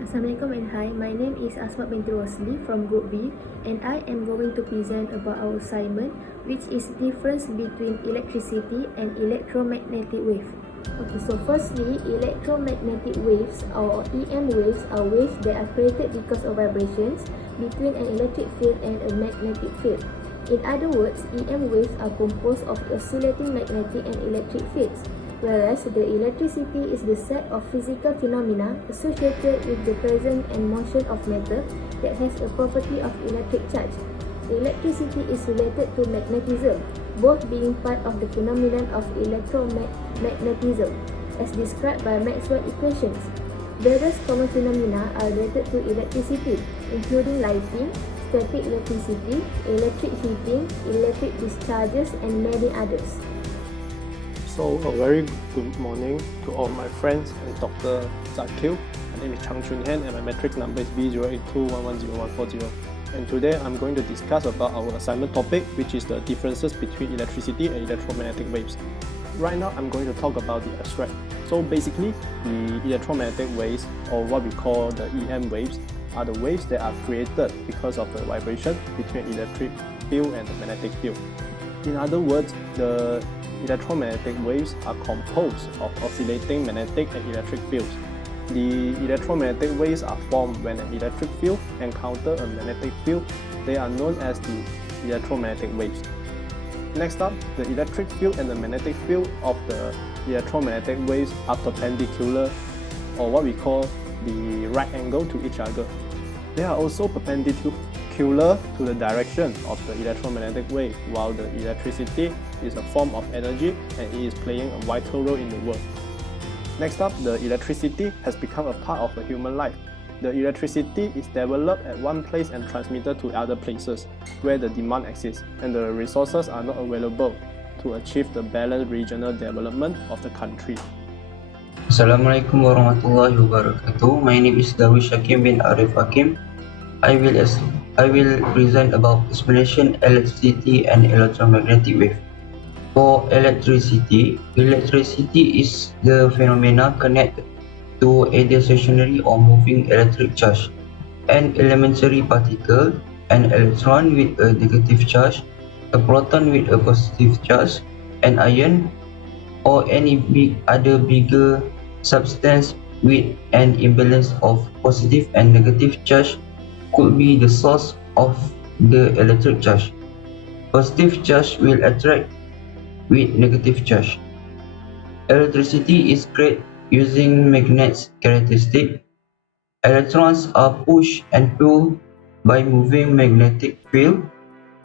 Assalamualaikum and hi, my name is Asma binti Rosli from Group B and I am going to present about our assignment, which is difference between electricity and electromagnetic wave. Okay, so firstly, electromagnetic waves or EM waves are waves that are created because of vibrations between an electric field and a magnetic field. In other words, EM waves are composed of oscillating magnetic and electric fields, whereas the electricity is the set of physical phenomena associated with the presence and motion of matter that has a property of electric charge. Electricity is related to magnetism, both being part of the phenomenon of electromagnetism, as described by Maxwell equations. Various common phenomena are related to electricity, including lighting, static electricity, electric heating, electric discharges, and many others. So a very good morning to all my friends and Dr. Zakil. My name is Chang Chun Hen and my metric number is B082110140. And today I'm going to discuss about our assignment topic, which is the differences between electricity and electromagnetic waves. Right now I'm going to talk about the abstract. So basically, the electromagnetic waves, or what we call the EM waves, are the waves that are created because of the vibration between electric field and the magnetic field. In other words, the electromagnetic waves are composed of oscillating magnetic and electric fields. The electromagnetic waves are formed when an electric field encounters a magnetic field. They are known as the electromagnetic waves. Next up, the electric field and the magnetic field of the electromagnetic waves are perpendicular, or what we call the right angle to each other. They are also perpendicular to the direction of the electromagnetic wave, while the electricity is a form of energy and it is playing a vital role in the world. Next up, the electricity has become a part of a human life. The electricity is developed at one place and transmitted to other places where the demand exists and the resources are not available to achieve the balanced regional development of the country. Assalamualaikum warahmatullahi wabarakatuh. My name is Darwish Hakim bin Arif Hakim. I will present about explanation electricity and electromagnetic wave. For electricity is the phenomena connected to either stationary or moving electric charge, an elementary particle, an electron with a negative charge, a proton with a positive charge, an ion, or any other bigger substance with an imbalance of positive and negative charge could be the source of the electric charge. Positive charge will attract with negative charge. Electricity is created using magnet's characteristic. Electrons are pushed and pulled by moving magnetic field.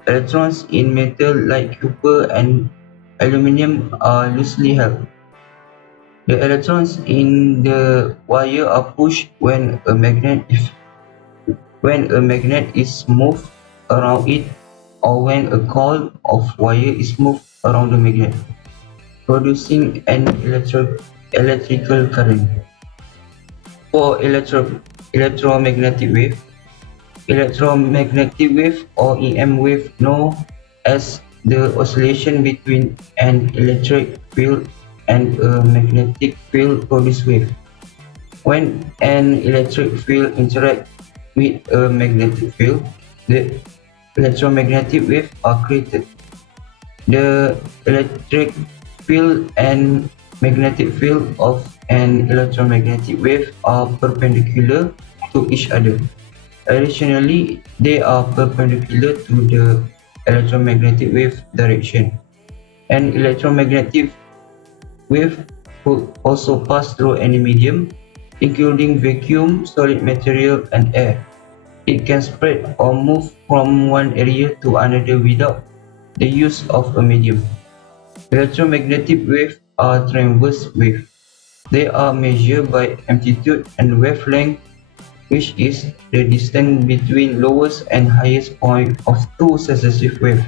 Electrons in metal like copper and aluminum are loosely held. The electrons in the wire are pushed when a magnet is moved around it, or when a coil of wire is moved around the magnet, producing an electrical current. For electromagnetic wave or EM wave known as the oscillation between an electric field and a magnetic field produce wave. When an electric field interacts with a magnetic field, the electromagnetic waves are created. The electric field and magnetic field of an electromagnetic wave are perpendicular to each other. Additionally, they are perpendicular to the electromagnetic wave direction. An electromagnetic wave could also pass through any medium, including vacuum, solid material, and air. It can spread or move from one area to another without the use of a medium. Electromagnetic waves are transverse waves. They are measured by amplitude and wavelength, which is the distance between lowest and highest point of two successive waves.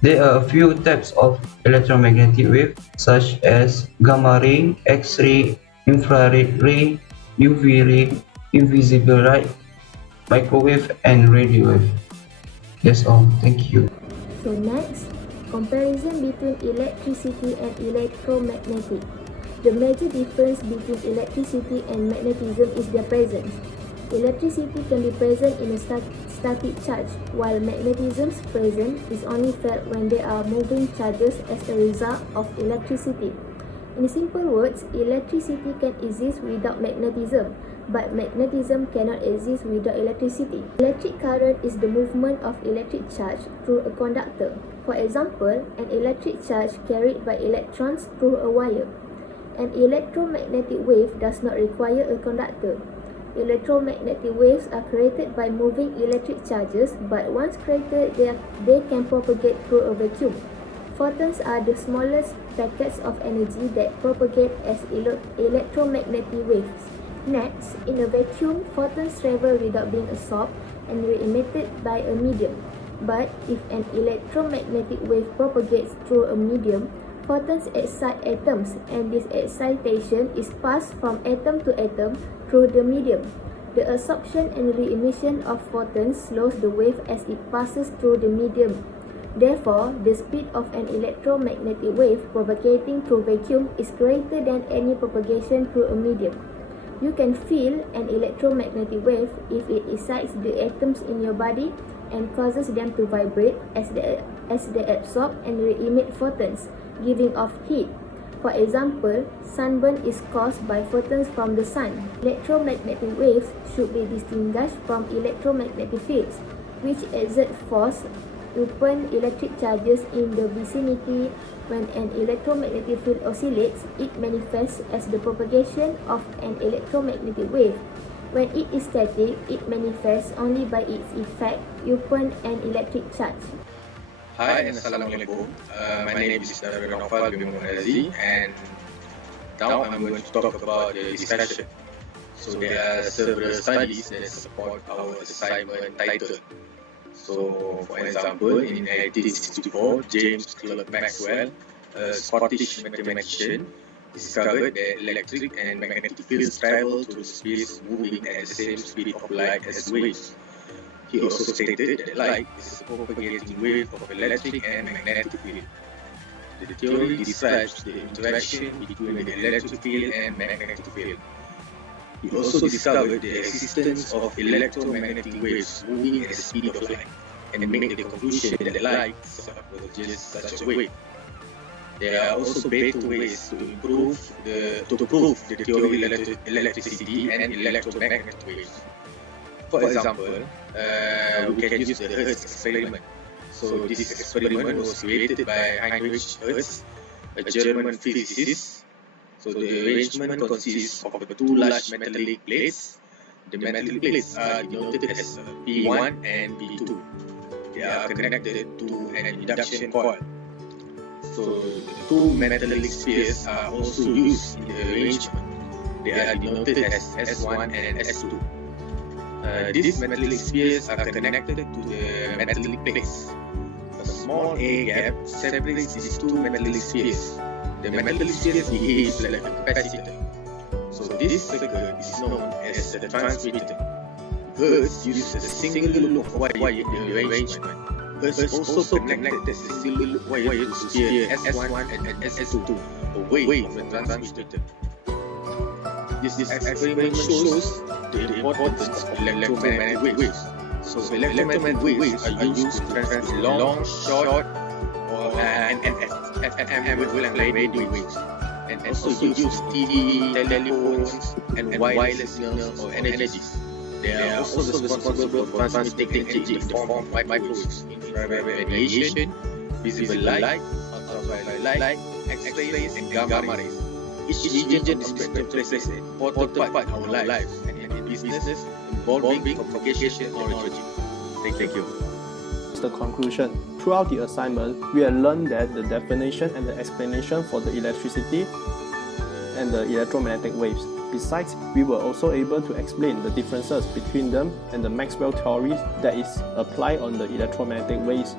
There are a few types of electromagnetic waves, such as gamma ray, X-ray, infrared ray, UV ray, invisible light, microwave, and radio wave. That's all. Thank you. So next, comparison between electricity and electromagnetic. The major difference between electricity and magnetism is their presence. Electricity can be present in a static charge, while magnetism's presence is only felt when there are moving charges as a result of electricity. In simple words, electricity can exist without magnetism, but magnetism cannot exist without electricity. Electric current is the movement of electric charge through a conductor. For example, an electric charge carried by electrons through a wire. An electromagnetic wave does not require a conductor. Electromagnetic waves are created by moving electric charges, but once created, they can propagate through a vacuum. Photons are the smallest packets of energy that propagate as electromagnetic waves. Next, in a vacuum, photons travel without being absorbed and re-emitted by a medium. But if an electromagnetic wave propagates through a medium, photons excite atoms, and this excitation is passed from atom to atom through the medium. The absorption and re-emission of photons slows the wave as it passes through the medium. Therefore, the speed of an electromagnetic wave propagating through vacuum is greater than any propagation through a medium. You can feel an electromagnetic wave if it excites the atoms in your body and causes them to vibrate as they absorb and re-emit photons, giving off heat. For example, sunburn is caused by photons from the sun. Electromagnetic waves should be distinguished from electromagnetic fields, which exert force upon electric charges in the vicinity. When an electromagnetic field oscillates, it manifests as the propagation of an electromagnetic wave. When it is static, it manifests only by its effect upon an electric charge. Hi and Assalamualaikum. My name is Naufal bin Muhazi, and now I'm going to talk about the discussion. So there are several studies that support our assignment title. So for example, in 1864, James Clerk Maxwell, a Scottish mathematician, discovered that electric and magnetic fields travel through space moving at the same speed of light as waves. He also stated that light is a propagating wave of electric and magnetic field. The theory describes the interaction between the electric field and magnetic field. He also discovered the existence of electromagnetic waves moving at the speed of light, and made the conclusion that light is just such a wave. There are also better ways to prove the theory of electricity and electromagnetic waves. For example, we can use the Hertz experiment. So this experiment was created by Heinrich Hertz, a German physicist. So the arrangement consists of two large metallic plates. The metallic plates are denoted as P1 and P2. They are connected to an induction coil. So the two metallic spheres are also used in the arrangement. They are denoted as S1 and S2. These metallic spheres are connected to the metallic plates. A small air gap separates these two metallic spheres. The metallic spheres behave like a capacitor. So this circuit is known as the transmitter. Hertz used a single loop of wire in the arrangement. Hertz also connected the single loop wire to sphere S1 and S2 away from the transmitter. This experiment shows the importance of electromagnetic waves. So electromagnetic waves are used to transmit long, short, and FM radio waves, and also use TV, telephones, and wireless signals or energies. They are also responsible for transmitting energy in the form of microwaves, infrared radiation, visible light, ultraviolet light, X-rays, and gamma rays. Each region of the spectrum plays an important part in our lives and in business involving propagation technology. Thank you. The conclusion. Throughout the assignment, we have learned that the definition and the explanation for the electricity and the electromagnetic waves. Besides, we were also able to explain the differences between them and the Maxwell theory that is applied on the electromagnetic waves.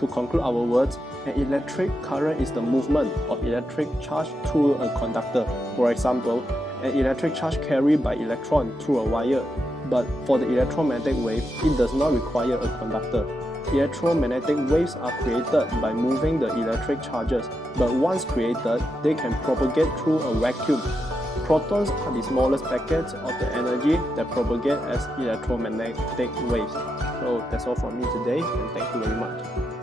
To conclude our words, an electric current is the movement of electric charge through a conductor. For example, an electric charge carried by electron through a wire. But for the electromagnetic wave, it does not require a conductor. Electromagnetic waves are created by moving the electric charges, but once created, they can propagate through a vacuum. Protons are the smallest packets of the energy that propagate as electromagnetic waves. So that's all from me today, and thank you very much.